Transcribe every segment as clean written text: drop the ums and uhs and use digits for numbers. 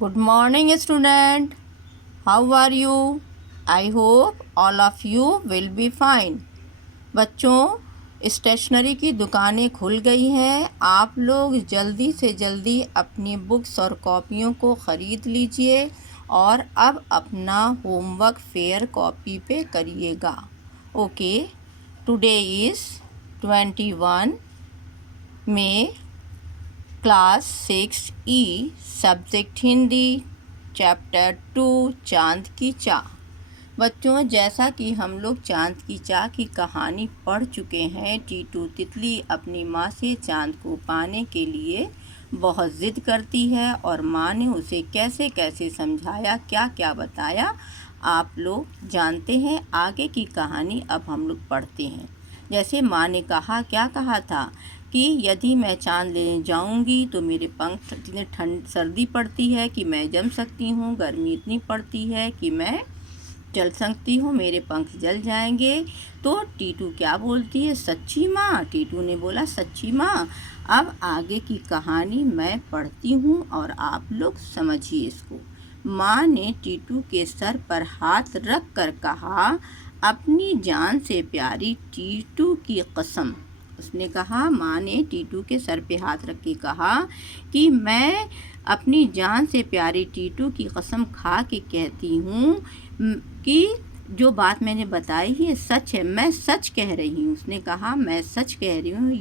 Good morning, student. How are you? I hope all of you will be fine. बच्चों, stationery की दुकानें खुल गई हैं। आप लोग जल्दी से जल्दी अपनी बुक्स और कॉपियों को ख़रीद लीजिए और अब अपना होमवर्क फेयर कॉपी पे करिएगा। Okay, today is 21 May, class 6E, subject Hindi, chapter 2, चाँद की चाह। बच्चों, जैसा कि हम लोग चाँद की चाह की कहानी पढ़ चुके हैं, टीटू तितली अपनी माँ से चाँद को पाने के लिए बहुत ज़िद करती है और माँ ने उसे कैसे कैसे समझाया, क्या क्या बताया, आप लोग जानते हैं। आगे की कहानी अब हम लोग पढ़ते हैं। जैसे माँ ने कहा, क्या कहा था कि यदि मैं चाँद लेने जाऊंगी तो मेरे पंख इतने सर्दी पड़ती है कि मैं जम सकती हूँ, गर्मी इतनी पड़ती है कि मैं जल सकती हूँ, मेरे पंख जल जाएंगे। तो टीटू क्या बोलती है, सच्ची माँ? टीटू ने बोला, सच्ची माँ। अब आगे की कहानी मैं पढ़ती हूँ और आप लोग समझिए इसको। माँ ने टीटू के सर पर हाथ रख कर कहा, अपनी जान से प्यारी टीटू की कसम। उसने कहा, माँ ने टीटू के सर पे हाथ रख के कहा कि मैं अपनी जान से प्यारी टीटू की कसम खा के कहती हूँ कि जो बात मैंने बताई है सच है, मैं सच कह रही हूँ। उसने कहा, मैं सच कह रही हूँ,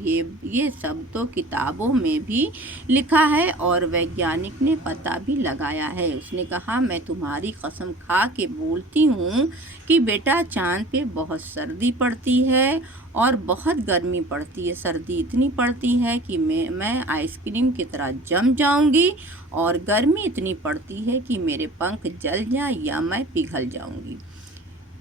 ये सब तो किताबों में भी लिखा है और वैज्ञानिक ने पता भी लगाया है। उसने कहा, मैं तुम्हारी कसम खा के बोलती हूँ कि बेटा चाँद पे बहुत सर्दी पड़ती है और बहुत गर्मी पड़ती है। सर्दी इतनी पड़ती है कि मैं आइसक्रीम की तरह जम जाऊंगी और गर्मी इतनी पड़ती है कि मेरे पंख जल जाए या मैं पिघल जाऊंगी।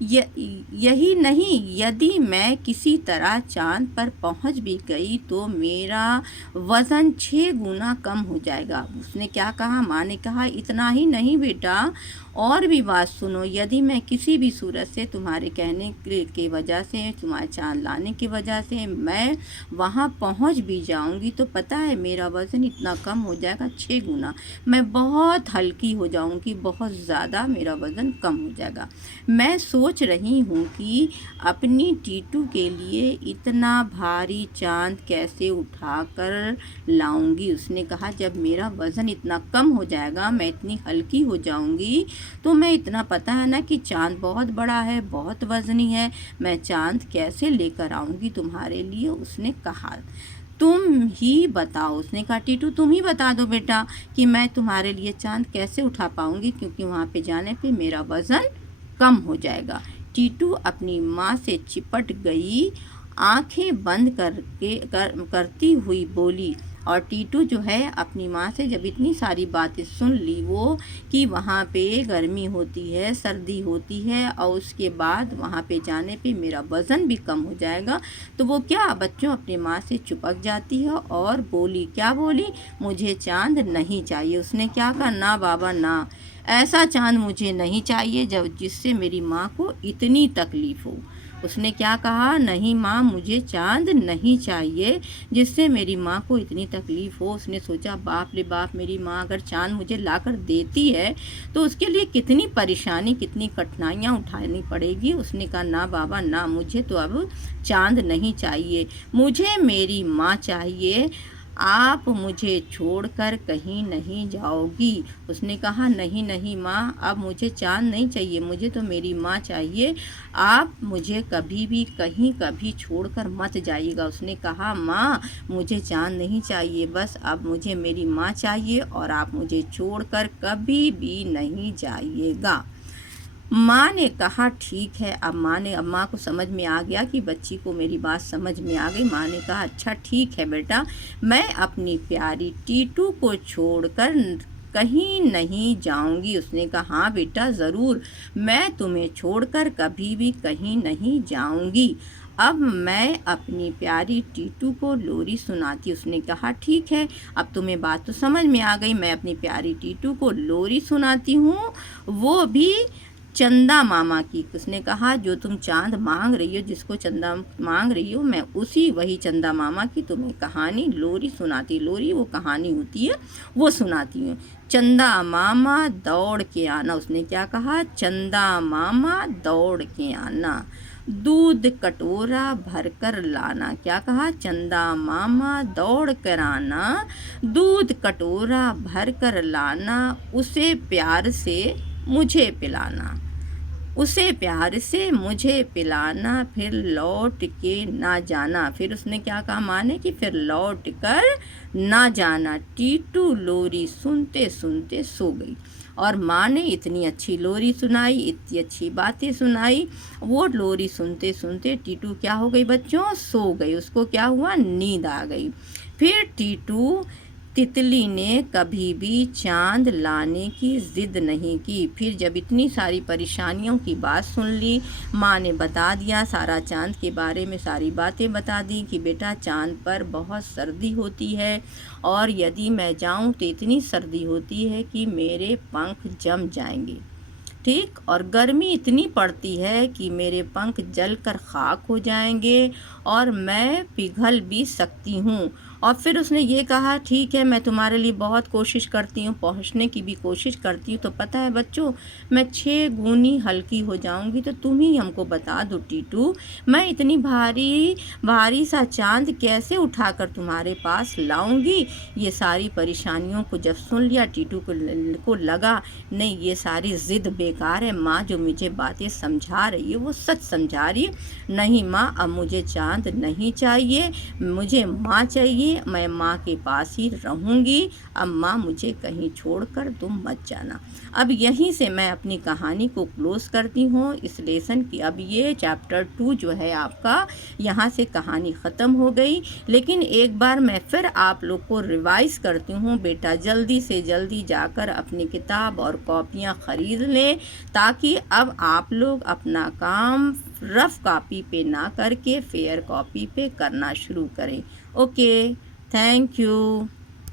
यही नहीं, यदि मैं किसी तरह चाँद पर पहुंच भी गई तो मेरा वज़न 6 गुना कम हो जाएगा। उसने क्या कहा, माँ ने कहा, इतना ही नहीं बेटा, और भी बात सुनो। यदि मैं किसी भी सूरत से तुम्हारे कहने की वजह से, तुम्हारे चाँद लाने की वजह से मैं वहाँ पहुँच भी जाऊँगी तो पता है मेरा वज़न इतना कम हो जाएगा, 6 गुना। मैं बहुत हल्की हो जाऊँगी, बहुत ज़्यादा मेरा वज़न कम हो जाएगा। मैं सोच रही हूँ कि अपनी टीटू के लिए इतना भारी चाँद कैसे उठा कर लाऊंगी। उसने कहा, जब मेरा वज़न इतना कम हो जाएगा, मैं इतनी हल्की हो जाऊंगी, तो मैं इतना पता है ना कि चाँद बहुत बड़ा है, बहुत वज़नी है, मैं चाँद कैसे लेकर आऊँगी तुम्हारे लिए। उसने कहा, तुम ही बताओ। उसने कहा, टीटू तुम ही बता दो बेटा कि मैं तुम्हारे लिए चाँद कैसे उठा पाऊँगी, क्योंकि वहाँ पे जाने पे मेरा वज़न कम हो जाएगा। टीटू अपनी माँ से चिपट गई, आंखें बंद करती हुई बोली। और टीटू जो है अपनी माँ से जब इतनी सारी बातें सुन ली वो, कि वहाँ पे गर्मी होती है, सर्दी होती है और उसके बाद वहाँ पे जाने पे मेरा वज़न भी कम हो जाएगा, तो वो क्या बच्चों अपनी माँ से चिपक जाती है और बोली, क्या बोली, मुझे चाँद नहीं चाहिए। उसने क्या कहा, ना बाबा ना, ऐसा चाँद मुझे नहीं चाहिए जब जिससे मेरी माँ को इतनी तकलीफ़ हो। उसने क्या कहा, नहीं माँ, मुझे चाँद नहीं चाहिए जिससे मेरी माँ को इतनी तकलीफ़ हो। उसने सोचा, बाप रे बाप, मेरी माँ अगर चाँद मुझे लाकर देती है तो उसके लिए कितनी परेशानी, कितनी कठिनाइयाँ उठानी पड़ेगी। उसने कहा, ना बाबा ना, मुझे तो अब चाँद नहीं चाहिए, मुझे मेरी माँ चाहिए, आप मुझे छोड़कर कहीं नहीं जाओगी। उसने कहा, नहीं नहीं माँ, अब मुझे चाँद नहीं चाहिए, मुझे तो मेरी माँ चाहिए, आप मुझे कभी भी कहीं कभी छोड़कर मत जाइएगा। उसने कहा, माँ मुझे चाँद नहीं चाहिए, बस अब मुझे मेरी माँ चाहिए और आप मुझे छोड़कर कभी भी नहीं जाइएगा। माँ ने कहा, ठीक है। अब माँ को समझ में आ गया कि बच्ची को मेरी बात समझ में आ गई। माँ ने कहा, अच्छा ठीक है बेटा, मैं अपनी प्यारी टीटू को छोड़कर कहीं नहीं जाऊंगी। उसने कहा, हाँ बेटा ज़रूर, मैं तुम्हें छोड़कर कभी भी कहीं नहीं जाऊंगी। अब मैं अपनी प्यारी टीटू को लोरी सुनाती। उसने कहा, ठीक है, अब तुम्हें बात तो समझ में आ गई, मैं अपनी प्यारी टीटू को लोरी सुनाती हूँ, वो भी चंदा मामा की। उसने कहा जो तुम चांद मांग रही हो, जिसको चंदा मांग रही हो, मैं वही चंदा मामा की तुम्हें कहानी लोरी सुनाती। लोरी वो कहानी होती है, वो सुनाती हूँ। चंदा मामा दौड़ के आना। उसने क्या कहा? चंदा मामा दौड़ के आना। दूध कटोरा भर कर लाना। क्या कहा? चंदा मामा दौड़ कर आना, दूध कटोरा भर कर लाना, उसे प्यार से मुझे पिलाना। उसे प्यार से मुझे पिलाना, फिर लौट के ना जाना। फिर उसने क्या कहा माने कि फिर लौट कर ना जाना। टीटू लोरी सुनते सुनते सो गई। और माँ ने इतनी अच्छी लोरी सुनाई, इतनी अच्छी बातें सुनाई। वो लोरी सुनते सुनते टीटू क्या हो गई बच्चों? सो गई। उसको क्या हुआ? नींद आ गई। फिर टीटू तितली ने कभी भी चांद लाने की ज़िद नहीं की। फिर जब इतनी सारी परेशानियों की बात सुन ली, माँ ने बता दिया सारा, चांद के बारे में सारी बातें बता दी कि बेटा चांद पर बहुत सर्दी होती है, और यदि मैं जाऊँ तो इतनी सर्दी होती है कि मेरे पंख जम जाएंगे, ठीक, और गर्मी इतनी पड़ती है कि मेरे पंख जलकर खाक हो जाएंगे और मैं पिघल भी सकती हूँ। और फिर उसने ये कहा ठीक है, मैं तुम्हारे लिए बहुत कोशिश करती हूँ, पहुँचने की भी कोशिश करती हूँ, तो पता है बच्चों, मैं 6 गुनी हल्की हो जाऊँगी, तो तुम ही हमको बता दो टीटू, मैं इतनी भारी भारी सा चांद कैसे उठाकर तुम्हारे पास लाऊंगी। ये सारी परेशानियों को जब सुन लिया, टीटू को लगा नहीं, ये सारी ज़िद बेकार है। माँ जो मुझे बातें समझा रही है वो सच समझा रही है। नहीं माँ, अब मुझे चांद नहीं चाहिए, मुझे माँ चाहिए, मैं माँ के पास ही रहूँगी। अब माँ मुझे कहीं छोड़कर तुम मत जाना। अब यहीं से मैं अपनी कहानी को क्लोज़ करती हूँ इस लेसन की। अब ये चैप्टर 2 जो है आपका, यहाँ से कहानी ख़त्म हो गई। लेकिन एक बार मैं फिर आप लोग को रिवाइज़ करती हूँ, बेटा जल्दी से जल्दी जाकर अपनी किताब और कॉपियाँ ख़रीद लें, ताकि अब आप लोग अपना काम रफ़ कॉपी पे ना करके फेयर कॉपी पे करना शुरू करें। Okay, thank you.